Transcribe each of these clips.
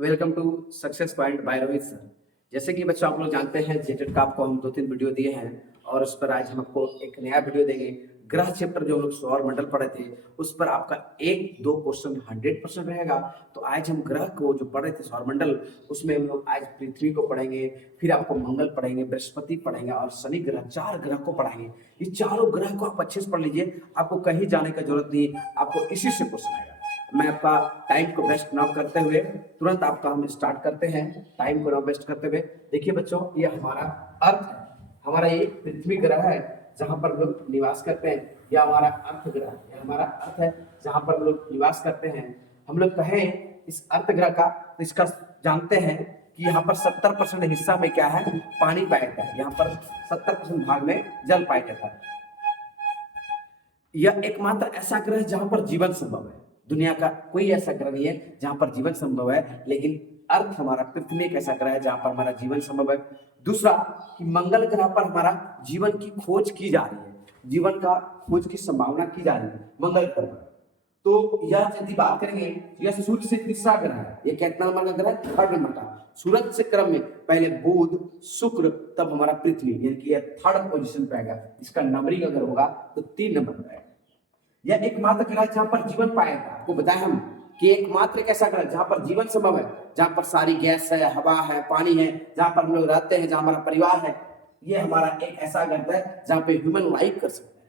Welcome to success point by Rohit sir. जैसे कि बच्चों आप लोग जानते हैं जेटेड का आपको हम 2-3 वीडियो दिए हैं और उस पर आज हम आपको एक नया वीडियो देंगे। ग्रह चैप्टर जो हम लोग सौर मंडल पढ़े थे उस पर आपका 1-2 क्वेश्चन 100% रहेगा। तो आज हम ग्रह को जो पढ़े थे सौर मंडल उसमें हम लोग आज पृथ्वी को पढ़ेंगे, फिर आपको मंगल पढ़ेंगे, बृहस्पति पढ़ेंगे और शनि ग्रह, 4 ग्रह को पढ़ाएंगे। ये चारों ग्रह को आप अच्छे से पढ़ लीजिए, आपको कहीं जाने की जरूरत नहीं, आपको इसी से क्वेश्चन आएगा। मैं आपका टाइम को वेस्ट ना करते हुए तुरंत आपका हम स्टार्ट करते हैं। टाइम को ना वेस्ट करते हुए देखिए बच्चों, ये हमारा अर्थ है, हमारा ये पृथ्वी ग्रह है जहां पर लोग निवास करते हैं। यह हमारा अर्थ ग्रह है, यह हमारा अर्थ है जहां पर लोग निवास करते हैं। हम लोग कहें इस अर्थ ग्रह का तो इसका जानते हैं कि यहाँ पर 70% हिस्सा में क्या है, पानी पाया जाता है। यहाँ पर 70% भाग में जल पाया जाता है। यह एकमात्र ऐसा ग्रह है जहां पर जीवन संभव है। दुनिया का कोई ऐसा ग्रह नहीं है जहां पर जीवन संभव है, लेकिन अर्थ हमारा पृथ्वी एक ऐसा ग्रह है जहां पर हमारा जीवन संभव है। दूसरा कि मंगल ग्रह पर हमारा जीवन की खोज की जा रही है, जीवन का खोज की संभावना की जा रही है मंगल ग्रह पर। तो यह यदि बात करेंगे, यह सूर्य से तीसरा ग्रह है। यह कितना नंबर का ग्रह है? 3rd नंबर का। सूरज से क्रम में पहले बुध, शुक्र, तब हमारा पृथ्वी, यानी कि यह 3rd पोजीशन पे आएगा। इसका नंबरिंग अगर होगा तो 3 नंबर पे आएगा। यह एकमात्र ग्रह जहां पर जीवन पाया था। आपको बताया हम कि एकमात्र एक ऐसा ग्रह जहां पर जीवन संभव है, जहां पर सारी गैस है, हवा है, पानी है, जहां पर हम लोग रहते हैं, जहां हमारा परिवार है। यह हमारा एक ऐसा ग्रह है जहां पे ह्यूमन लाइफ कर सकते हैं।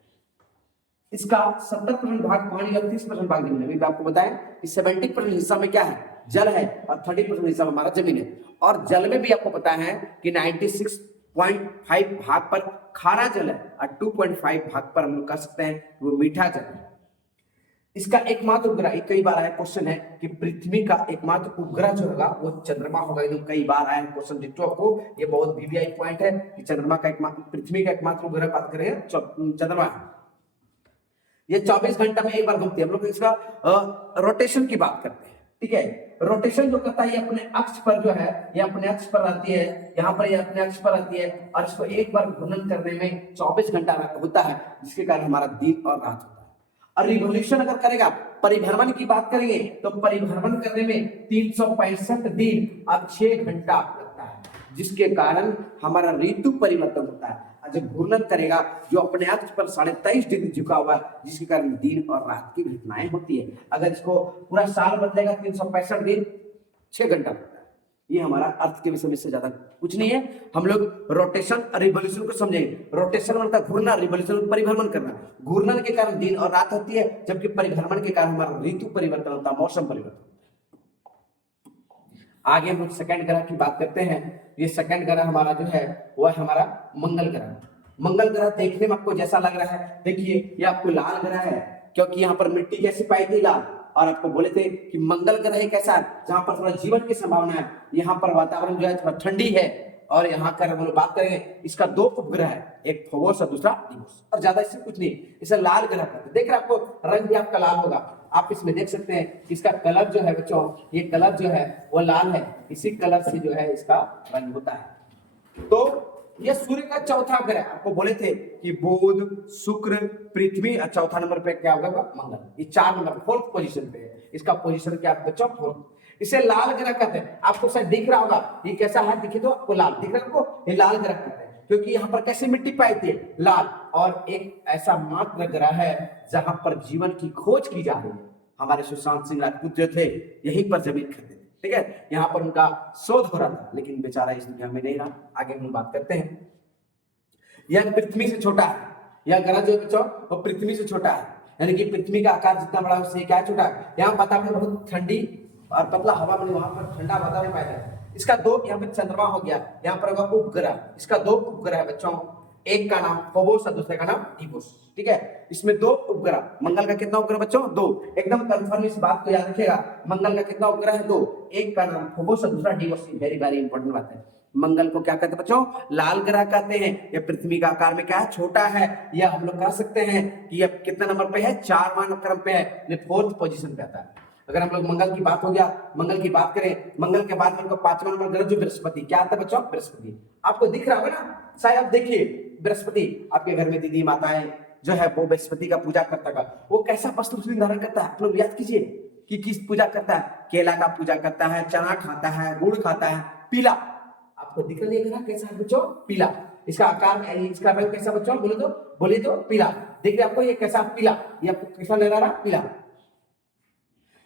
इसका 70% भाग पानी और 30% भाग जमीन है। अभी आपको बताएं कि 70% हिस्सा में क्या है, जल है, और 30% हिस्सा में हमारा जमीन है। और जल में भी आपको पता है कि 96.5 भाग पर खारा जल है और 2.5 भाग पर हम लोग कह सकते हैं वो मीठा जल है। इसका एकमात्र उपग्रह, कई बार आया क्वेश्चन है कि पृथ्वी का एकमात्र उपग्रह जो होगा वो चंद्रमा होगा। एकदम कई बार आया क्वेश्चन डिट्टो आपको, ये बहुत वीवीआई पॉइंट है कि चंद्रमा का एकमात्र, पृथ्वी का एकमात्र उपग्रह बात करें चंद्रमा। ये 24 घंटा में एक बार घूमती है। हम लोग इसका रोटेशन की बात करते हैं, ठीक है। रोटेशन जो करता है ये अपने अक्ष पर जो है, ये अपने अक्ष पर रहती है, यहाँ पर ये अपने अक्ष पर रहती है और इसको एक बार घूर्णन करने में 24 घंटा होता है, जिसके कारण हमारा दिन और रात होता है। और रिवोल्यूशन अगर करेगा, परिभ्रमण की बात करेंगे तो परिभ्रमण करने में 365 दिन और 6 घंटा लगता है, जिसके कारण हमारा ऋतु परिवर्तन होता है। जब घूर्णन करेगा जो अपने अक्ष पर 23.5 डिग्री झुका हुआ है, जिसके कारण दिन और रात की घटनाएं होती है। अगर इसको पूरा साल बदलेगा 365 दिन 6 घंटा लगता है। ये हमारा अर्थ के विषय में से ज्यादा कुछ नहीं है। हम लोग रोटेशन और रिवोल्यूशन को समझेंगे। रोटेशन मतलब घूर्णन, रिवोल्यूशन परिभ्रमण करना। घूर्णन के कारण दिन और रात होती है, जबकि परिभ्रमण के कारण हमारा ऋतु परिवर्तन होता है, मौसम परिवर्तन। आगे हम लोग सेकंड ग्रह की बात करते हैं। ये सेकंड ग्रह हमारा जो है वह हमारा मंगल ग्रह। मंगल ग्रह देखने में आपको जैसा लग रहा है, देखिए ये आपको लाल ग्रह है क्योंकि यहाँ पर मिट्टी कैसी पाई थी, लाल। और आपको बोले थे कि मंगल ग्रह एक ऐसा है जहां पर थोड़ा जीवन की संभावना है। यहाँ पर वातावरण जो है थोड़ा ठंडी है। और यहाँ कर हम लोग बात करेंगे, इसका 2 उपग्रह है, एक फोबोस और दूसरा डिमोस, और ज्यादा इससे कुछ नहीं। इसे लाल ग्रह कहते हैं। देख रहे आपको रंग भी आपका लाल होगा, आप इसमें देख सकते हैं इसका कलर जो है बच्चों, ये कलर जो है वो लाल है, इसी कलर से जो है इसका रंग होता है। तो ये सूर्य का चौथा ग्रह, आपको बोले थे कि बुध, शुक्र, पृथ्वी और चौथा नंबर पे क्या होगा मंगल। ये 4 नंबर 4th पोजीशन पे है। इसका पोजीशन क्या है बच्चों, 4th। इसे लाल ग्रह कहते हैं। आपको शायद दिख रहा होगा ये कैसा है, दिखे तो आपको लाल दिख रहा है आपको, ये लाल ग्रह कहते हैं क्योंकि यहाँ पर कैसी मिट्टी पाई थी, लाल। और एक ऐसा मात्र ग्रह है जहां पर जीवन की खोज की जा रही है। हमारे सुशांत सिंह राजपूत जो थे यहीं पर जमीन खरीदे थे, ठीक है। यहाँ पर उनका शोध हो रहा था, लेकिन बेचारा इस दुनिया में नहीं रहा। आगे हम बात करते हैं। यह पृथ्वी से छोटा है, यह ग्रह जो बच्चों वो पृथ्वी से छोटा है, यानी कि पृथ्वी का आकार जितना बड़ा है उससे क्या छोटा है। यहाँ वातावरण बहुत ठंडी और पतला हवा में, वहां पर ठंडा वातावरण पाया जाता है। इसका 2 यहाँ पे चंद्रमा हो गया, यहाँ पर होगा उपग्रह। इसका 2 उपग्रह है बच्चों, एक का नाम फोबोस और दूसरे का नाम डिमोस, ठीक है। इसमें 2 उपग्रह। मंगल का कितना उपग्रह बच्चों, 2। एकदम कंफर्म इस बात को याद रखिएगा, मंगल का कितना उपग्रह है, 2। एक का नाम फोबोस और दूसरा डिमोस। वेरी वेरी इंपॉर्टेंट बात है। मंगल को क्या कहते हैं बच्चों, लाल ग्रह कहते हैं। यह पृथ्वी का आकार में क्या है, छोटा है। यह हम लोग कह सकते हैं कि यह कितना नंबर पे है, 4वां क्रम पे है, 4th पोजीशन पे आता है। अगर हम लोग मंगल की बात हो गया, मंगल की बात करें, मंगल के बाद हमको 5वां नंबर ग्रह जो बृहस्पति, क्या आता है बच्चों, बृहस्पति। आपको दिख रहा होगा ना, शायद आप देखिए बृहस्पति, आपके घर में दीदी माताएं जो है वो बृहस्पति का पूजा करता है। वो कैसा वस्त्र धारण करता है, आप लोग याद कीजिए, कि किस पूजा करता है, केला का पूजा करता है, चना खाता है, गुड़ खाता है। पीला आपको दिख रहा है कैसा है बच्चों, पीला। इसका आकार, इसका रंग कैसा बच्चों, बोले तो पीला। देख रहे आपको ये कैसा पीला, ये आपको कैसा लग रहा है, पीला।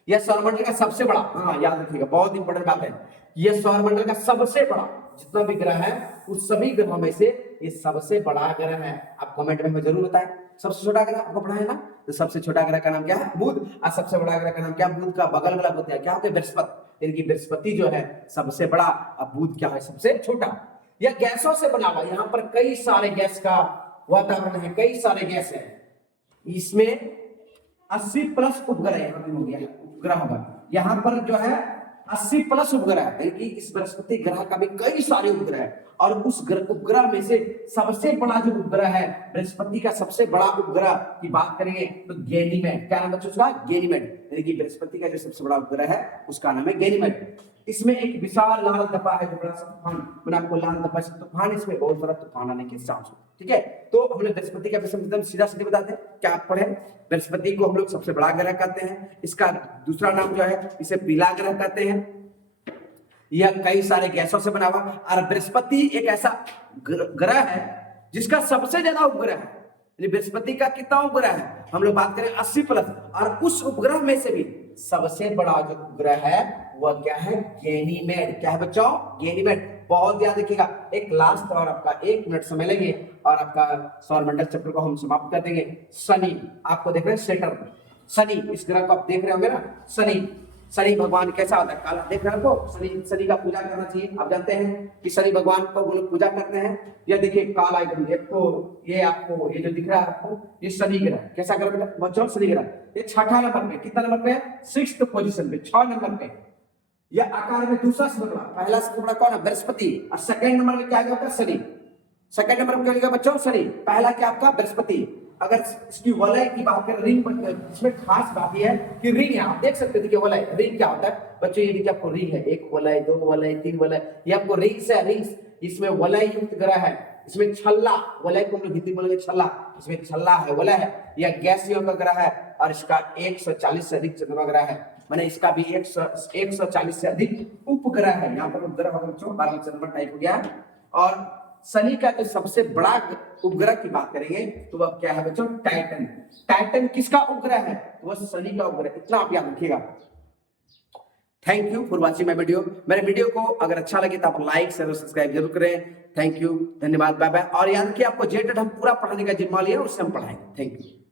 यह सौरमंडल का सबसे बड़ा, हाँ याद रखिएगा, बहुत इंपॉर्टेंट बात है, यह सौरमंडल का सबसे बड़ा जितना भी ग्रह है उस सभी ग्रहों में से ये सबसे बड़ा ग्रह है। आप कमेंट में जरूर बताएं सबसे छोटा ग्रह आपको पढ़ा है ना, तो सबसे छोटा ग्रह का नाम क्या है, बुध, और सबसे बड़ा ग्रह का नाम क्या है, बुध का बगल वाला होता है क्या होता है, बृहस्पति। इनकी बृहस्पति जो है सबसे बड़ा, अब बुध क्या है, सबसे छोटा। यह गैसों से बना हुआ, यहाँ पर कई सारे गैस का वातावरण है, कई सारे गैस है। इसमें 80 प्लस उपग्रह यहाँ पे हो गया है, उपग्रह होगा यहाँ पर जो है 80 प्लस उपग्रह है, कि इस बृहस्पति ग्रह का भी कई सारे उपग्रह है। और उस उपग्रह में से सबसे बड़ा जो उपग्रह है, बृहस्पति का सबसे बड़ा उपग्रह की बात करेंगे तो गैनीमेड, क्या नाम है उसका, गैनीमेड, यानी कि बृहस्पति का जो सबसे बड़ा उपग्रह है उसका नाम है गैनीमेड। इसमें एक विशाल लाल धब्बा है, जो बड़ा सा तूफान, मैंने आपको लाल धब्बा से तूफान, इसमें बहुत बड़ा तूफान आने के चांस होते, ठीक है। तो हम लोग बृहस्पति का एकदम सीधा सीधे बताते हैं, क्या आप पढ़े, बृहस्पति को हम लोग सबसे बड़ा ग्रह कहते हैं। इसका दूसरा नाम जो है इसे पीला ग्रह कहते हैं। यह कई सारे गैसों से बना हुआ, और बृहस्पति एक ऐसा ग्रह है जिसका सबसे ज्यादा उपग्रह है। बृहस्पति का कितना उपग्रह है, हम लोग बात करें 80 प्लस, और उस उपग्रह में से भी सबसे बड़ा जो उपग्रह है वह क्या है, गैनीमेड। क्या है बच्चों, गैनीमेड। बहुत याद रखिएगा। एक लास्ट और आपका 1 मिनट समय लेंगे और आपका सौरमंडल चैप्टर को हम समाप्त कर देंगे। शनि आपको देख रहे हैं, सेटर्न, शनि, इस ग्रह को आप देख रहे होंगे ना, शनि, शनि भगवान कैसा होता है, काला, देख रहे हैं आपको, शनि का पूजा करना चाहिए। आप जानते हैं कि शनि भगवान को लोग पूजा करते हैं। ये देखिए काला एकदम, ये आपको ये जो दिख रहा है आपको, ये शनि ग्रह, कैसा ग्रह बेटा बच्चों, शनि ग्रह। ये छठा नंबर पे, कितना नंबर पे है, 6th पोजीशन पे, 6 नंबर पे। यह आकार में दूसरा सबसे बड़ा, पहला सबसे बड़ा कौन है, बृहस्पति, और सेकंड नंबर में क्या आएगा, शनि। सेकंड नंबर में क्या लिखा बच्चों, शनि, पहला क्या आपका बृहस्पति। अगर इसकी वलय की बात करें, रिंग, इसमें खास बात यह है कि रिंग है, आप देख सकते हैं, देखिए वलय, रिंग क्या होता है बच्चों, ये देखिए आपको रिंग है, 1 वलय, 2 वलय, 3 वलय, ये आपको रिंग्स है, रिंग्स। इसमें वलय युक्त ग्रह है, इसमें छल्ला, वलय को हम लोग हिंदी बोलेंगे छल्ला, इसमें छल्ला है, वलय है। यह गैसीय का ग्रह है और इसका 140 से अधिक चंद्रमा ग्रह है, माने इसका भी 140 से अधिक उपग्रह है। यहाँ पर उपग्रह होगा बच्चों, 12 चंद्रमा टाइप हो गया। और शनि का जो सबसे बड़ा उपग्रह की बात करेंगे तो वह क्या है बच्चों, टाइटन। टाइटन किसका उपग्रह है, वह शनि का उपग्रह, इतना आप याद रखिएगा। Thank you for watching my video. मेरे वीडियो को अगर अच्छा लगे तो आप लाइक शेयर और सब्सक्राइब जरूर करें। थैंक यू, धन्यवाद, बाय बाय। और याद रखिए आपको जेटेड हम पूरा पढ़ाने का जिम्मा लिया, उससे हम पढ़ाएंगे। Thank you.